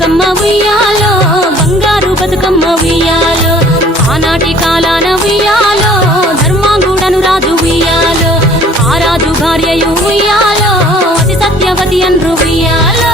బతుకమ్మ ఉయ్యాలో బంగారు బతుకమ్మ ఉయ్యాలో ఆనాటి కాలాన ఉయ్యాలో ధర్మాంగుడను రాజు ఉయ్యాలో ఆ రాజు భార్యయు ఉయ్యాలో అతి సత్యవతి అన్రు ఉయ్యాలో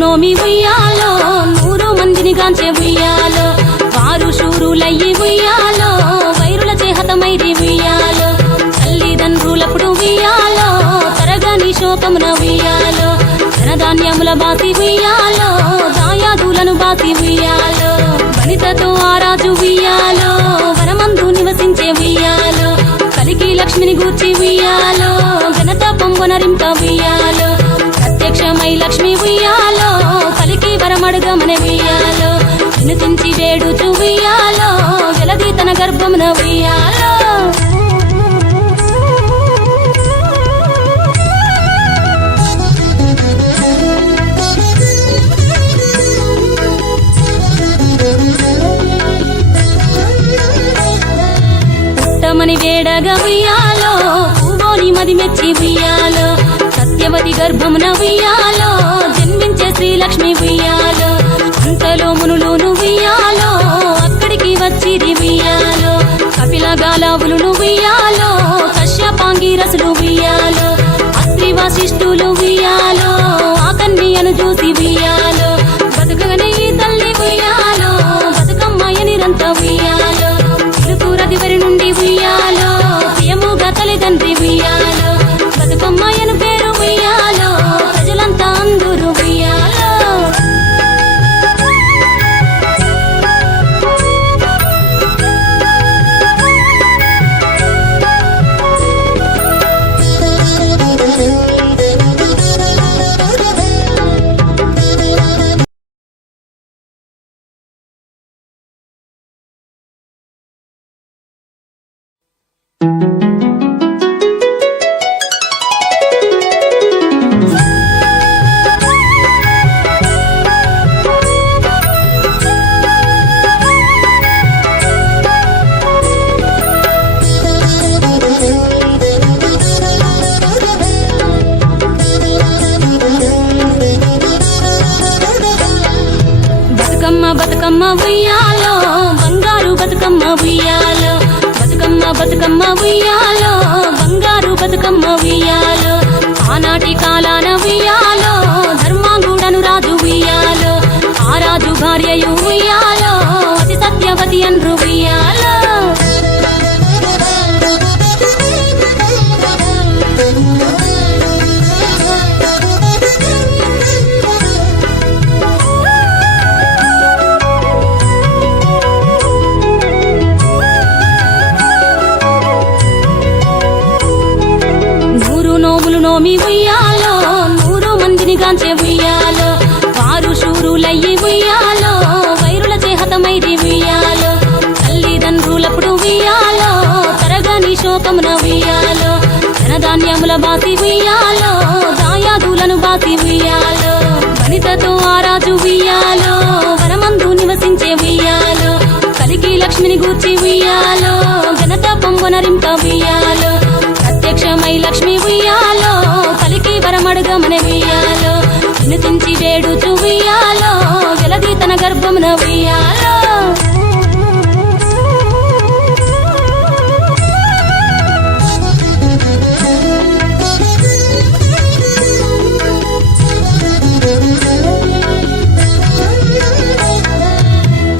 నోమి ఉయ్యాలో 100 మందిని గాంచే ఉయ్యాలో వారు శూరులయ్యి ఉయ్యాలో వైరుల చేహతమైరి ఉయ్యాలో తల్లిదండ్రులప్పుడు ఉయ్యాలో తరగని శోకమున ఉయ్యాలో ధనధాన్యముల బాసి ఉయ్యాలో దాయాదులను బాసి ఉయ్యాలో వనితతో ఆ రాజు ఉయ్యాలో వనమందు నివసించే ఉయ్యాలో కలికి లక్ష్మిని గూర్చి ఉయ్యాలో ఘనత పొంగొనరింప ఉయ్యాలో ప్రత్యక్షమై లక్ష్మి ఉయ్యాలో పలికి వరమడుగమని ఉయ్యాలో వినుతించి వేడుచు ఉయ్యాలో వెలది తన గర్భమున ఉయ్యాలో పుట్టమని వేడగా ఉయ్యాలో పూవోని మది మెచ్చి ఉయ్యాలో సత్యవతి గర్భమున ఉయ్యాలో జన్మించే శ్రీలక్ష్మి ఉయ్యాలో అంతలో మునులును ఉయ్యాలో అక్కడికి వచ్చిరి ఉయ్యాలో కపిల గాలావులు ఉయ్యాలో కశ్యపాంగిరసులు ఉయ్యాలో అత్రి వశిష్ఠులు ఉయ్యాలో ఆ కన్యను చూసి ఉయ్యాలో బతుకగనే ఈ తల్లి ఉయ్యాలో బతుకమ్మయ్య నిరంత ఉయ్యాలో తిరుపురదివరి నుండి ఉయ్యాలో ప్రియముగా తల్లిదండ్రి ఉయ్యాలో బతుకమ్మయ్యను పేరు ఉయ్యాలో ప్రజలంతా అందరూ ఉయ్యాలో బతుకమ్మ ఉయ్యాలో బంగారు బతుకమ్మ ఉయ్యాలో బతుకమ్మ ఉయ్యాలో బంగారు బతుకమ్మ ఉయ్యాలో ఆనాటి కాలాన ఉయ్యాలో ధర్మాంగుడను రాజు ఉయ్యాలో ఆ రాజు భార్యయు ఉయ్యాలో అతి సత్యవతి అన్రు ఉయ్యాలో నోమి ఉయ్యాలో 100 మందిని గాంచే ఉయ్యాలో వారు శూరులయ్యి ఉయ్యాలో వైరుల చేహతమైరి ఉయ్యాలో తల్లిదండ్రులప్పుడు ఉయ్యాలో తరగని శోకమున ఉయ్యాలో ధనధాన్యముల బాసి ఉయ్యాలో దాయాదులను బాసి ఉయ్యాలో వనితతో ఆ రాజు ఉయ్యాలో వనమందు నివసించే ఉయ్యాలో కలికి లక్ష్మిని గూర్చి ఉయ్యాలో ఘనత పొంగొనరింప ఉయ్యాలో ప్రత్యక్షమై లక్ష్మి ఉయ్యాలో పలికి వరమడుగమని ఉయ్యాలో వినుతించి వేడుచు ఉయ్యాలో వెలది తన గర్భమున ఉయ్యాలో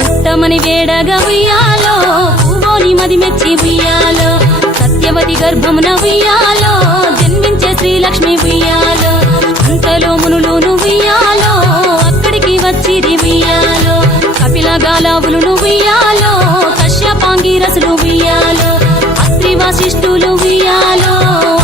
పుట్టమని వేడగా ఉయ్యాలో పూవోని మది మెచ్చి ఉయ్యాలో సత్యవతి గర్భమున ఉయ్యాలో జన్మించే శ్రీలక్ష్మి ఉయ్యాలో అంతలో మునులును ఉయ్యాలో అక్కడికి వచ్చిరి ఉయ్యాలో కపిల గాలావులు ఉయ్యాలో కశ్యపాంగిరసులు ఉయ్యాలో అత్రి వశిష్ఠులు ఉయ్యాలో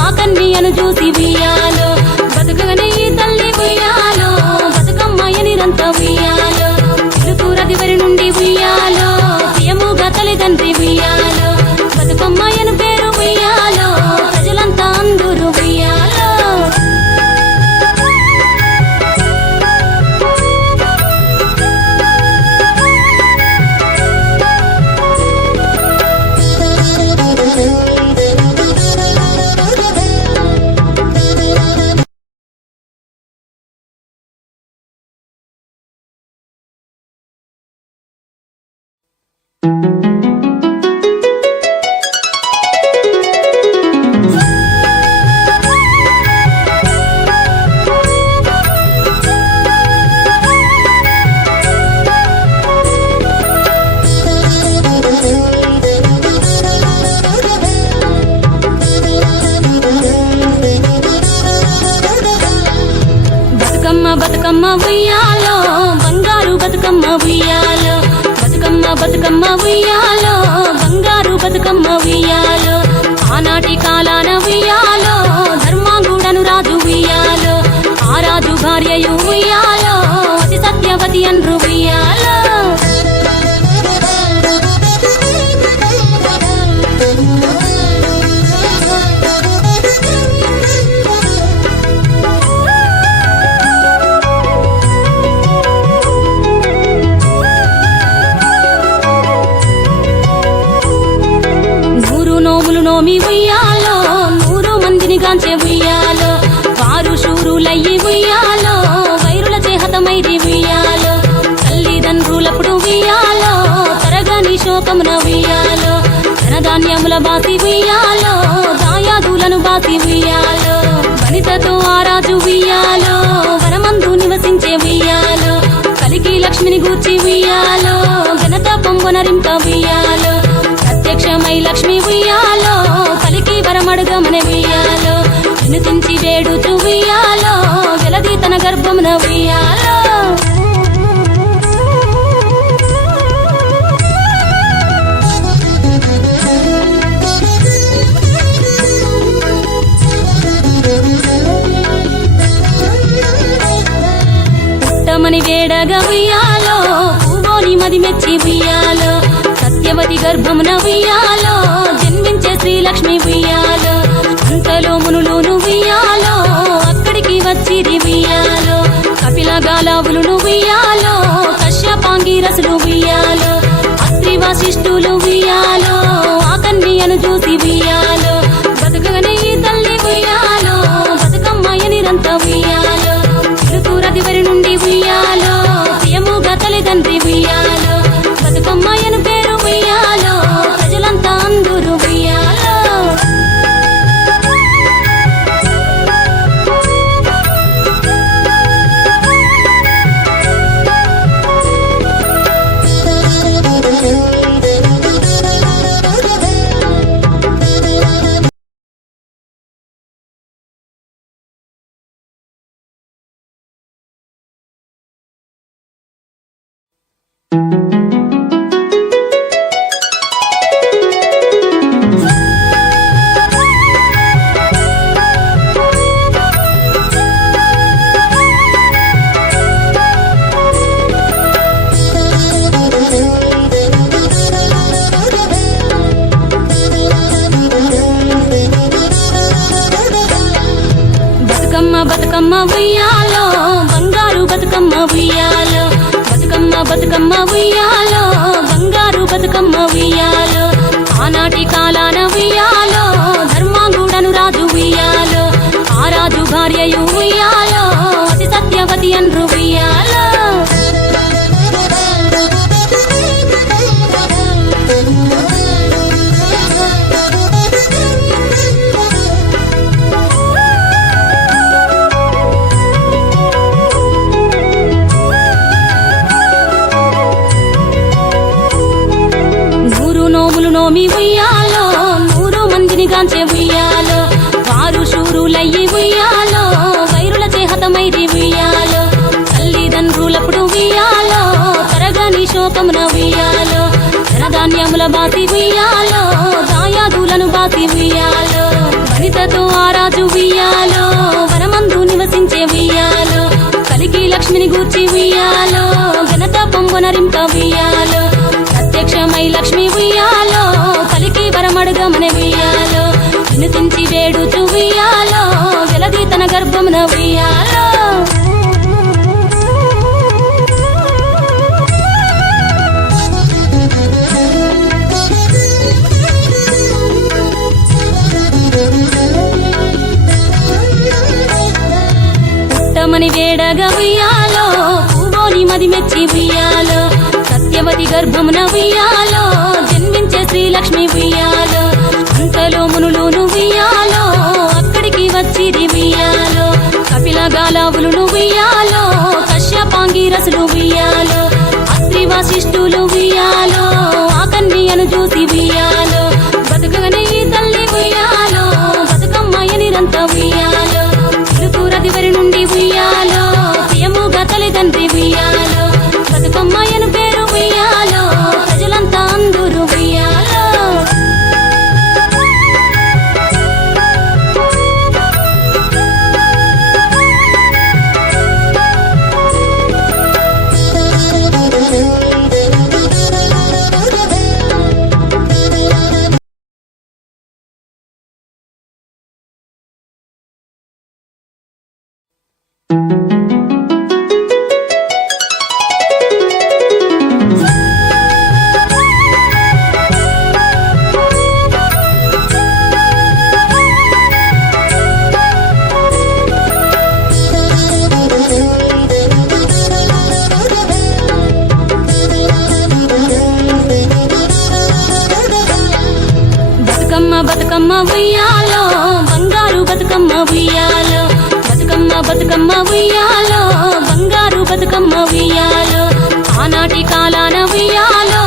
ఆ కన్యను చూసి ఉయ్యాలో బతుకగనే ఈ తల్లి ఉయ్యాలో బతుకమ్మయ్య నిరంత ఉయ్యాలో తిరుపురదివరి నుండి ఉయ్యాలో ప్రియముగా తల్లిదండ్రి ఉయ్యాలో బతుకమ్మయ్యను పేరు ఉయ్యాలో ప్రజలంతా అందరూ ఉయ్యాలో బతుకమ్మ ఉయ్యాలో బంగారు బతుకమ్మ ఉయ్యాలో బతుకమ్మ బతుకమ్మ ఉయ్యాలో బంగారు బతుకమ్మ ఉయ్యాలో ఆనాటి కాలాన ఉయ్యాలో ధర్మాంగుడను రాజు ఉయ్యాలో ఆ రాజు భార్యయు ఉయ్యాలో అతి సత్యవతి అన్రు ఉయ్యాలో నోమి ఉయ్యాలో 100 మందిని గాంచే ఉయ్యాలో వారు శూరులయ్యి ఉయ్యాలో వైరుల చేహతమైరి ఉయ్యాలో తల్లిదండ్రులప్పుడు ఉయ్యాలో తరగని శోకమున ఉయ్యాలో ధనధాన్యముల బాసి ఉయ్యాలో దాయాదులను బాసి ఉయ్యాలో వనితతో ఆ రాజు ఉయ్యాలో వనమందు నివసించే ఉయ్యాలో కలికి లక్ష్మిని గూర్చి ఉయ్యాలో ఘనత పొంగునరింప ఉయ్యాలో ప్రత్యక్షమై లక్ష్మి ఉయ్యాలో కలికి వరమడుగమని ఉయ్యాలో వినుతించి వేడుచు ఉయ్యాలో వెలది తన గర్భమున ఉయ్యాలో పుట్టమని వేడగా ఉయ్యాలో పూవోని మది మెచ్చి ఉయ్యాలో సత్యవతి గర్భమున ఉయ్యాలో జన్మించే శ్రీలక్ష్మి ఉయ్యాలో అంతలో మునులును ఉయ్యాలో అక్కడికి వచ్చిరి ఉయ్యాలో కపిల గాలావులును ఉయ్యాలో కశ్యపాంగిరసులు ఉయ్యాలో అత్రి వశిష్ఠులు ఉయ్యాలో ఆ కన్యను చూసి ఉయ్యాలో బతుకగనే ఈ తల్లి ఉయ్యాలో బతుకమ్మయ్య నిరంత ఉయ్యాలో తిరుతూరదివరి నుండి ఉయ్యాలో ప్రియముగా తల్లిదండ్రి ఉయ్యాలో బతుకమ్మయ్యను పేరు ఉయ్యాలో ప్రజలంతా అందరూ ఉయ్యాలో బతుకమ్మ ఉయ్యాలో బంగారు బతుకమ్మ ఉయ్యాలో బతుకమ్మ బతుకమ్మ ఉయ్యాలో బంగారు బతుకమ్మ ఉయ్యాలో ఆనాటి కాలాన ఉయ్యాలో ధర్మాంగుడను రాజు ఉయ్యాలో ఆ రాజు భార్యయు ఉయ్యాలో అతి సత్యవతి అన్రు ఉయ్యాలో నోమి ఉయ్యాలో 100 మందిని గాంచే ఉయ్యాలో వారు శూరులయ్యి ఉయ్యాలో వైరుల చేహతమైరి ఉయ్యాలో తల్లిదండ్రులప్పుడు ఉయ్యాలో తరగని శోకమున ఉయ్యాలో ధనధాన్యముల బాసి ఉయ్యాలో దాయాదులను బాసి ఉయ్యాలో వనితతో ఆ రాజు ఉయ్యాలో వనమందు నివసించే ఉయ్యాలో కలికి లక్ష్మిని గూర్చి ఉయ్యాలో ఘనత పొంగునరింప ఉయ్యాలో ప్రత్యక్షమై లక్ష్మి ఉయ్యాలో కలికి వరమడుగమని ఉయ్యాలో వినుతించి వేడుచు ఉయ్యాలో వెలది తన గర్భమున ఉయ్యాలో పుట్టమని వేడగా ఉయ్యాలో పూవోని మది మెచ్చి ఉయ్యాలో సత్యవతి గర్భమున ఉయ్యాలో జన్మించే శ్రీలక్ష్మి ఉయ్యాలో అంతలో మునులును ఉయ్యాలో అక్కడికి వచ్చిరి ఉయ్యాలో కపిల గాలావులును ఉయ్యాలో కశ్యపాంగిరసులు ఉయ్యాలో అత్రి వశిష్ఠులు ఉయ్యాలో ఆ కన్యను చూసి ఉయ్యాలో బతుకగనే ఈ తల్లి ఉయ్యాలో బతుకమ్మయ్య నిరంత ఉయ్యాలో తిరుతూరదివరి నుండి ఉయ్యాలో ప్రియం బతుకమ్మ బతుకమ్మ ఉయ్యాలో బంగారు బతుకమ్మ ఉయ్యాలో బతుకమ్మ బతుకమ్మ ఉయ్యాలో బంగారు బతుకమ్మ ఉయ్యాలో ఆనాటి కాలాన ఉయ్యాలో